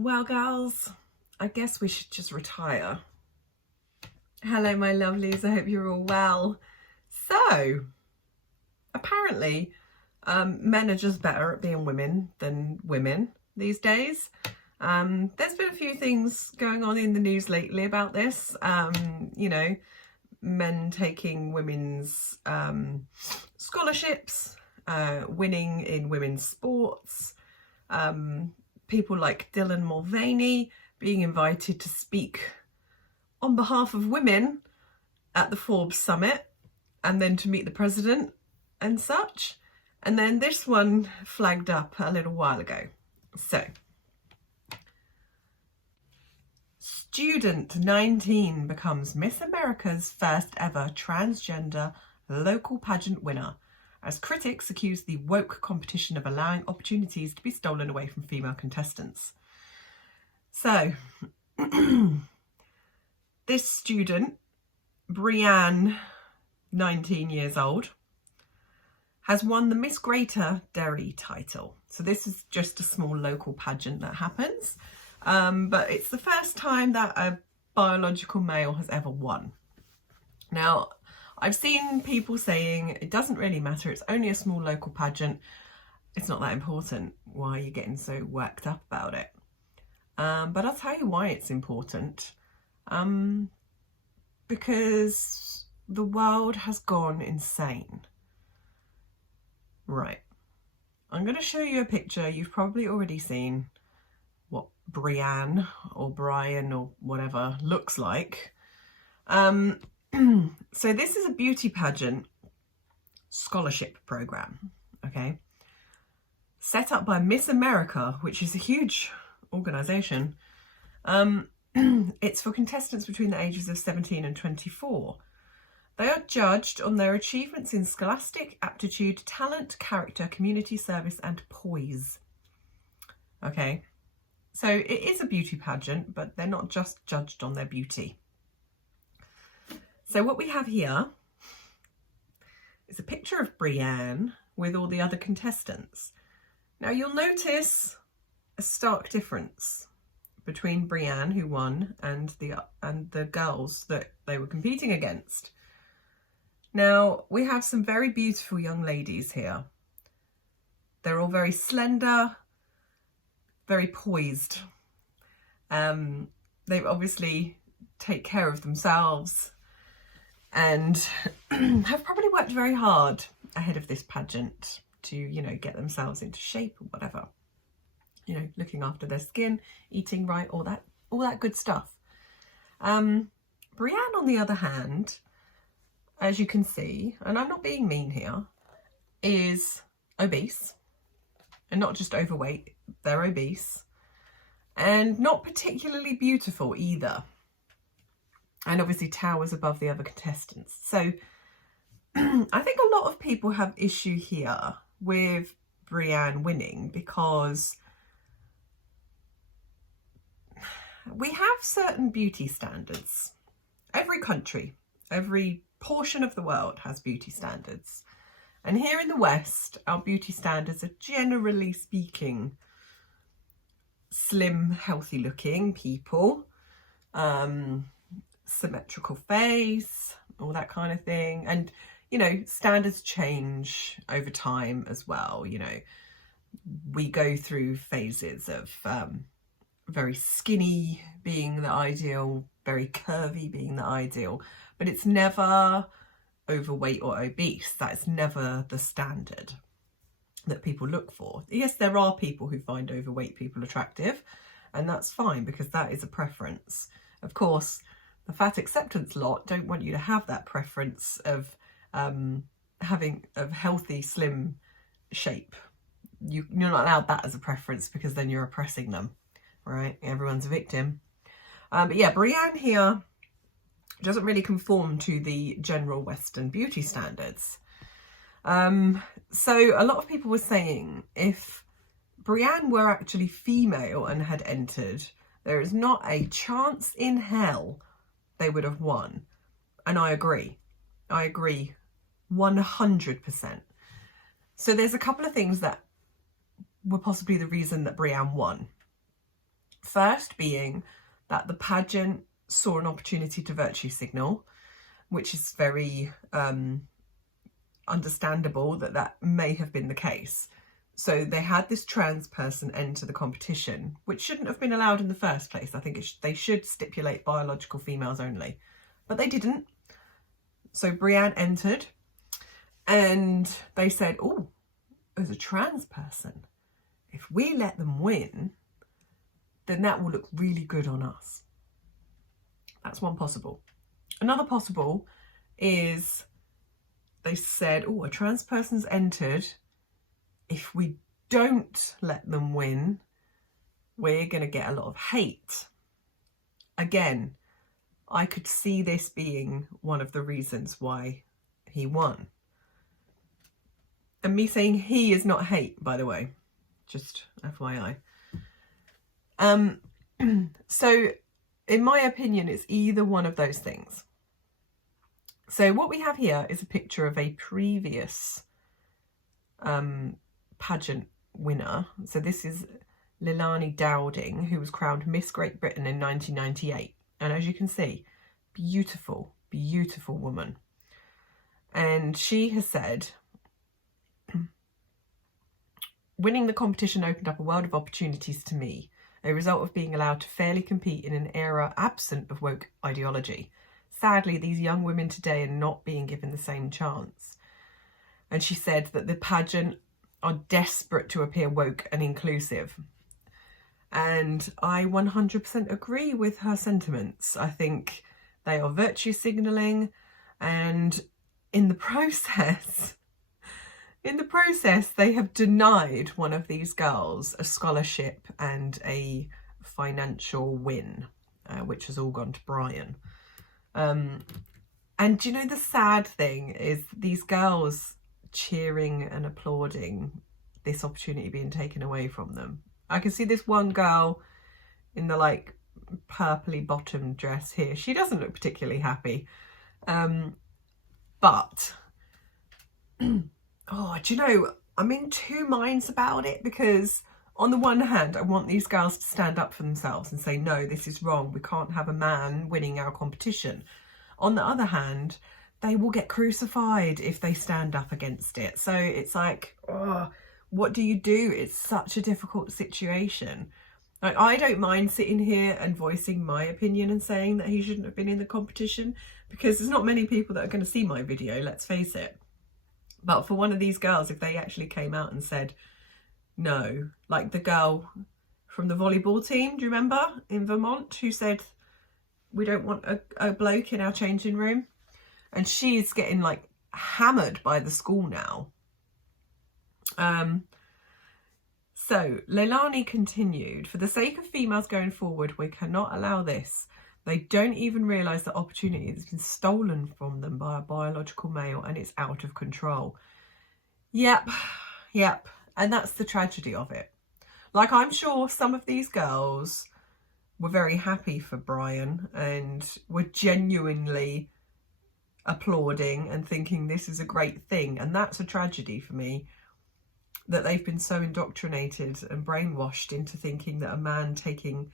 Well, girls, I guess we should just retire. Hello, my lovelies. I hope you're all well. So, apparently, men are just better at being women than women these days. There's been a few things going on in the news lately about this. Men taking women's scholarships, winning in women's sports. People like Dylan Mulvaney being invited to speak on behalf of women at the Forbes Summit and then to meet the president and such. And then this one flagged up a little while ago. So, student 19 becomes Miss America's first ever transgender local pageant winner, as critics accuse the woke competition of allowing opportunities to be stolen away from female contestants. So, this student, Brianne, 19 years old, has won the Miss Greater Derry title. So this is just a small local pageant that happens, but it's the first time that a biological male has ever won. Now, I've seen people saying it doesn't really matter, it's only a small local pageant, it's not that important. Why are you getting so worked up about it? But I'll tell you why it's important. Because the world has gone insane. Right. I'm going to show you a picture you've probably already seen what Brianne or Brian or whatever looks like. So this is a beauty pageant scholarship program, okay? Set up by Miss America, which is a huge organisation. It's for contestants between the ages of 17 and 24. They are judged on their achievements in scholastic aptitude, talent, character, community service, and poise. Okay, so it is a beauty pageant, but they're not just judged on their beauty. So what we have here is a picture of Brianne with all the other contestants. Now you'll notice a stark difference between Brianne, who won, and the girls that they were competing against. Now, we have some very beautiful young ladies here. They're all very slender, very poised. They obviously take care of themselves and have probably worked very hard ahead of this pageant to, get themselves into shape or whatever. Looking after their skin, eating right, all that good stuff. Brianne, on the other hand, as you can see, and I'm not being mean here, is obese, and not just overweight, they're obese, and not particularly beautiful either, and obviously towers above the other contestants. So I think a lot of people have issue here with Brianne winning because we have certain beauty standards. Every country, every portion of the world has beauty standards. And here in the West, our beauty standards are, generally speaking, slim, healthy looking people, symmetrical face, all that kind of thing. And, standards change over time as well. We go through phases of very skinny being the ideal, very curvy being the ideal, but it's never overweight or obese. That's never the standard that people look for. Yes, there are people who find overweight people attractive, and that's fine because that is a preference. Of course, the fat acceptance lot don't want you to have that preference of having a healthy, slim shape. You're not allowed that as a preference because then you're oppressing them, right? Everyone's a victim. But yeah, Brianne here doesn't really conform to the general Western beauty standards. So a lot of people were saying if Brianne were actually female and had entered, there is not a chance in hell they would have won. And I agree. 100%. So there's a couple of things that were possibly the reason that Brianne won. First being that the pageant saw an opportunity to virtue signal, which is very understandable that may have been the case. So they had this trans person enter the competition, which shouldn't have been allowed in the first place. I think they should stipulate biological females only, but they didn't. So Brianne entered and they said, oh, as a trans person, if we let them win, then that will look really good on us. That's one possible. Another possible is they said, oh, a trans person's entered. If we don't let them win, we're going to get a lot of hate. Again, I could see this being one of the reasons why he won. And me saying he is not hate, by the way, just FYI. So in my opinion, it's either one of those things. So what we have here is a picture of a previous pageant winner. So this is Leilani Dowding, who was crowned Miss Great Britain in 1998. And as you can see, beautiful, beautiful woman. And she has said, winning the competition opened up a world of opportunities to me, a result of being allowed to fairly compete in an era absent of woke ideology. Sadly, these young women today are not being given the same chance. And she said that the pageant are desperate to appear woke and inclusive. And I 100% agree with her sentiments. I think they are virtue signalling, and in the process, they have denied one of these girls a scholarship and a financial win, which has all gone to Brian. And you know, the sad thing is these girls cheering and applauding this opportunity being taken away from them. I can see this one girl in the like purpley bottom dress here. She doesn't look particularly happy. But oh, do you know, I'm in two minds about it, because on the one hand, I want these girls to stand up for themselves and say, no, this is wrong. We can't have a man winning our competition. On the other hand, they will get crucified if they stand up against it. So it's like, oh, what do you do? It's such a difficult situation. Like, I don't mind sitting here and voicing my opinion and saying that he shouldn't have been in the competition, because there's not many people that are going to see my video, let's face it. But for one of these girls, if they actually came out and said no, like the girl from the volleyball team, do you remember, in Vermont, who said, we don't want a bloke in our changing room? And she's getting like hammered by the school now. So Leilani continued, for the sake of females going forward, we cannot allow this. They don't even realise that opportunity has been stolen from them by a biological male, and it's out of control. Yep. And that's the tragedy of it. Like, I'm sure some of these girls were very happy for Brian and were genuinely applauding and thinking this is a great thing. And that's a tragedy for me, that they've been so indoctrinated and brainwashed into thinking that a man taking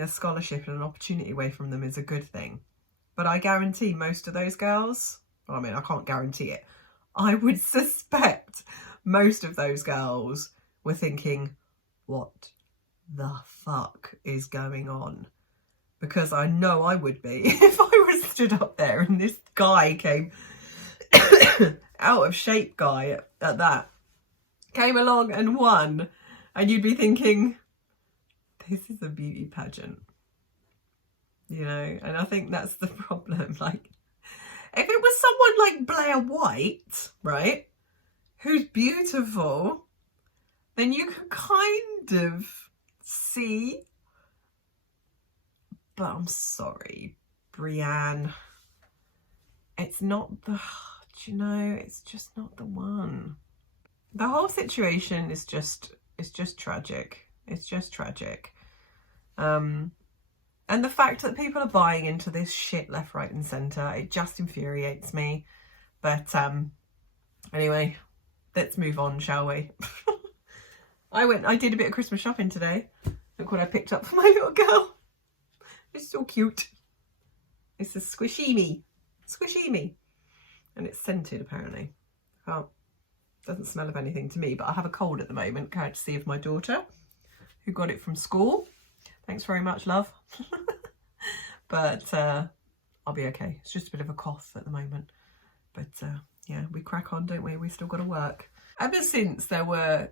a scholarship and an opportunity away from them is a good thing. But I guarantee most of those girls, I mean, I can't guarantee it, I would suspect most of those girls were thinking, what the fuck is going on? Because I know I would be if I was stood up there and this guy came, out of shape guy at that, came along and won, and you'd be thinking, this is a beauty pageant, you know? And I think that's the problem. Like, if it was someone like Blair White, right, who's beautiful, then you could kind of see. But I'm sorry, Brianne, it's not the, do you know, it's just not the one. The whole situation is just tragic. It's just tragic. And the fact that people are buying into this shit left, right and centre, it just infuriates me. But anyway, let's move on, shall we? I did a bit of Christmas shopping today. Look what I picked up for my little girl. It's so cute. It's a Squishimi. Squishimi. And it's scented apparently. Doesn't smell of anything to me, but I have a cold at the moment, courtesy of my daughter, who got it from school. Thanks very much, love. But I'll be okay. It's just a bit of a cough at the moment. But yeah, we crack on, don't we? We still got to work. Ever since there were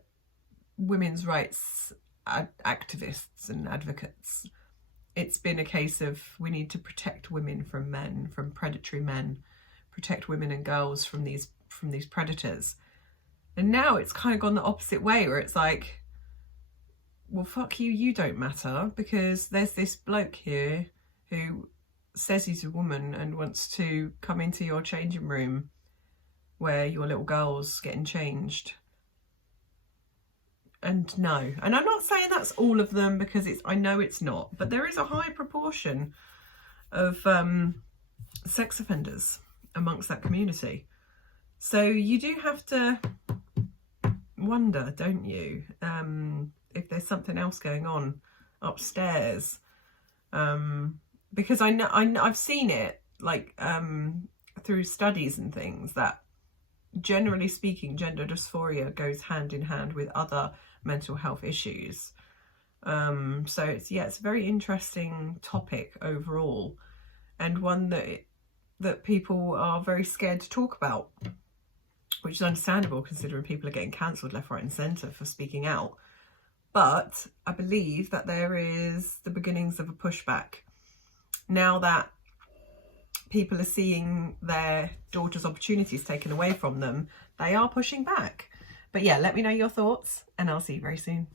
women's rights activists and advocates, it's been a case of we need to protect women from men, from predatory men, protect women and girls from these predators. And now it's kind of gone the opposite way, where it's like, well, fuck you, you don't matter, because there's this bloke here who says he's a woman and wants to come into your changing room where your little girl's getting changed. And no, and I'm not saying that's all of them, because I know it's not, but there is a high proportion of sex offenders amongst that community. So you do have to wonder, don't you, if there's something else going on upstairs, because I know I've seen it, like through studies and things, that generally speaking, gender dysphoria goes hand in hand with other mental health issues. So it's a very interesting topic overall, and one that people are very scared to talk about, which is understandable considering people are getting cancelled left, right and centre for speaking out. But I believe that there is the beginnings of a pushback. Now that people are seeing their daughters' opportunities taken away from them, they are pushing back. But yeah, let me know your thoughts, and I'll see you very soon.